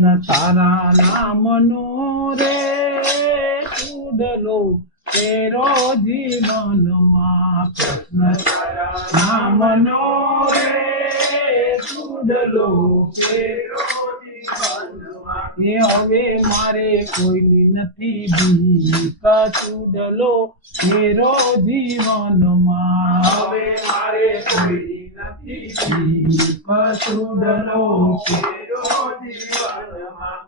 કૃષ્ણ તારા નામનો રે ઉડલો તેરો જીવનમાં કૃષ્ણ તારા નામનો રે ઉડલો તેરો એ હવે મારે કોઈની નથી બીક ચૂડલો મેરો જીવનમાં હવે મારે કોઈની નથી બીક ચૂડલો મેરો જીવનમાં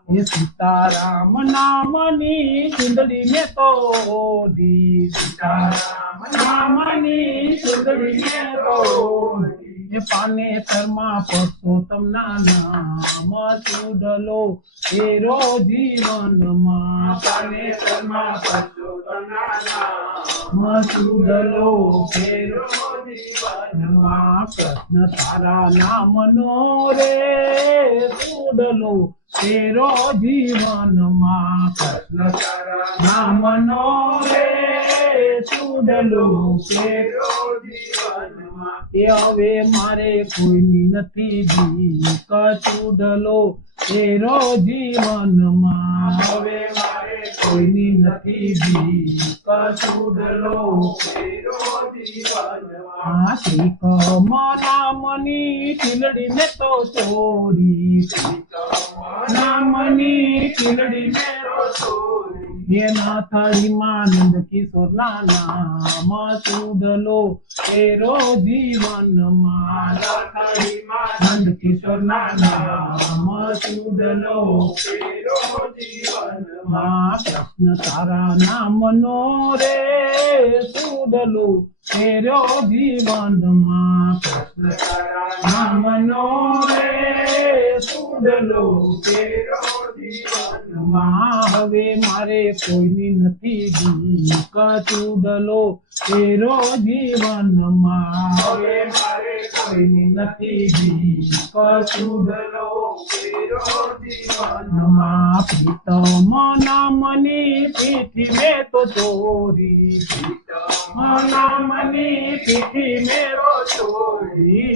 એ સીતારામ નામની ચુંદડી ને તો ઓઢી સીતારામ નામની ચુંદડી ને તો ઓઢી. એ પાને તરમાં પરસોત્તમ ના નામ ચૂડલો તેરો જીવનમાં પાને તરમાં પરસોત્તમ ના નામ ચૂડલો તેરો જીવનમાં કૃષ્ણ તારા નામનો રે ચૂડલો તેરો જીવનમાં નામનો રે ચૂડલો તેરો જીવનમાં. એ હવે મારે કોઈની નથી બીક ચૂડલો તેરો જીવનમાં હવે મારે કોઈની નથી બીક ચૂડલો તેરો જીવનમાં શ્રી કમનામની ટીલડીને તો ચોરી. નામની ચીલડી તો ચોરી. એના થળીમાં નંદ કિશોરના નામ ચૂડલો તેરો જીવનમાં નંદ કિશોરના નામ એરો જીવન જીવનમાં કૃષ્ણ તારા નામનો રે સુડલો એરો જીવન જીવનમાં કૃષ્ણ તારા નામનો રે, ચૂડલો તેરો જીવનમાં હવે મારે કોઈની નથી બીક. ચૂડલો તેરો જીવનમાં હવે મારે કોઈની નથી બીક. ચૂડલો તેરો જીવનમાં પ્રીતમ નામની પીઠી મેં તો ચોરી. પ્રીતમ નામની પીઠી મેરો ચોરી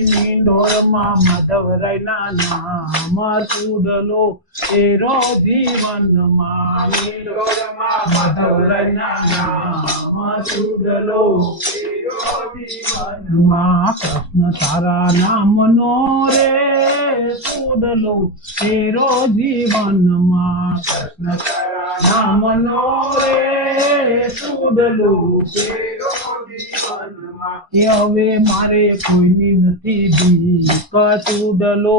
નિંદોરમાં મધવરાયના નામ ચૂડલો તેરો જીવનમાં નિંદોરમાં મધવરાયના નામ ચૂડલો તેરો જીવનમાં કૃષ્ણ તારા નામનો રે ચૂડલો તેરો જીવનમાં કૃષ્ણ તારા નામનો રે ચૂડલો એ હવે મારે કોઈની નથી બીક ચૂડલો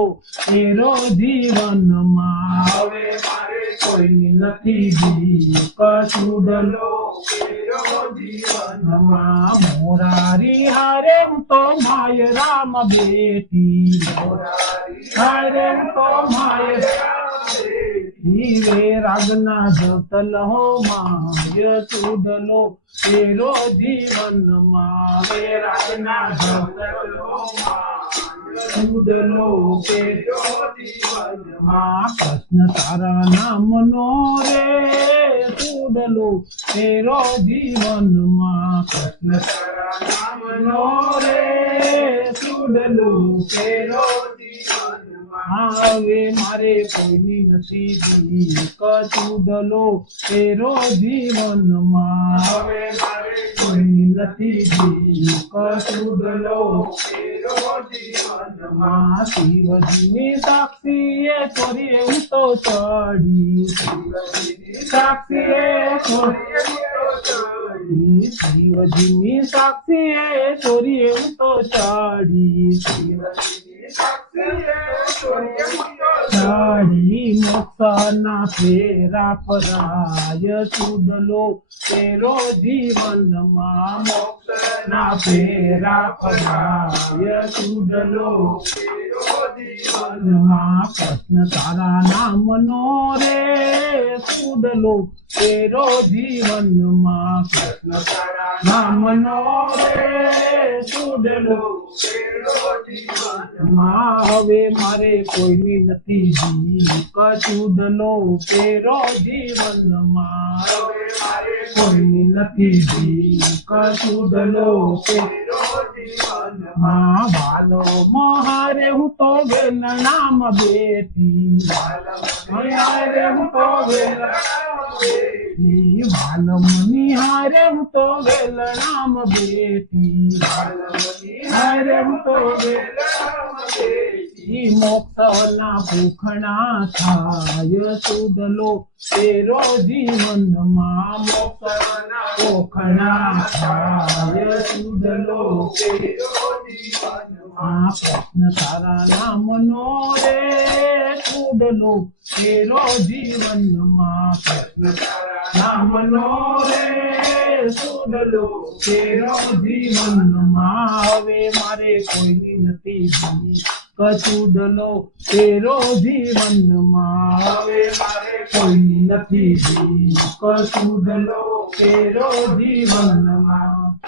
એરો જીવનમાં હવે મારે કોઈની નથી બીક ચૂડલો તેરો જીવનમાં મોરારી હારે તો માય રામ બેટી. મોરારી હારે તો માય રામ બેટી રે રાગના જતલ હો માય ચૂડલો તેરો જીવનમાં રે રાગના જતલ હો ચૂડલો તેરો જીવનમાં કૃષ્ણ તારા નામનો રે ચૂડલો તેરો જીવનમાં કૃષ્ણ તારા નામનો રે ચૂડલો તેરો જીવનમાં હવે મારે કોઈની નથી બીક ચૂડલો તેરો જીવનમાં હવે મારે કોઈની નથી બીક ચૂડલો તેરો જીવનમાં શિવજીની સાક્ષીએ ચોરીએ હું તો ચડી. શિવજીની સાક્ષીએ ચોરીએ હું તો ચડી શિવજીની સાક્ષીએ ચોરીએ હું તો તો ચડી. મોક્ષના ફેરા પરાય સુદલો તેરો જીવનમાં મોક્ષના ફેરા પરાય ચૂડલો તેરો જીવનમાં કૃષ્ણ તારા નામનો હવે મારે કોઈની નથી જીવ ચૂડલો તેરો જીવનમાં. કોઈની નથી જીવ ચૂડલો તેરો વાલો મહારે હું તો વેલણામ બેઠી મહારે હું તો બેઠી વાલમ નિહારે હું તો વેલણામ બેઠી હારે હું તો વેલણામ મોક્ષના ભૂખણા થાય સુદલો તેરો જીવનમાં મોક્ષના ભૂખણા થાય સુદલો આ પ્રશ્ન તારા નામનો રે સુદલો તેરો જીવનમાં પ્રશ્ન તારા નામનો રે સુદલો તેરો જીવનમાં હવે મારે કોઈની નથી ભૂલી કચુદલો તેરો જીવનમાં હવે મારે કોઈ નથી ભૂલી કચુદલો તેરો જીવનમાં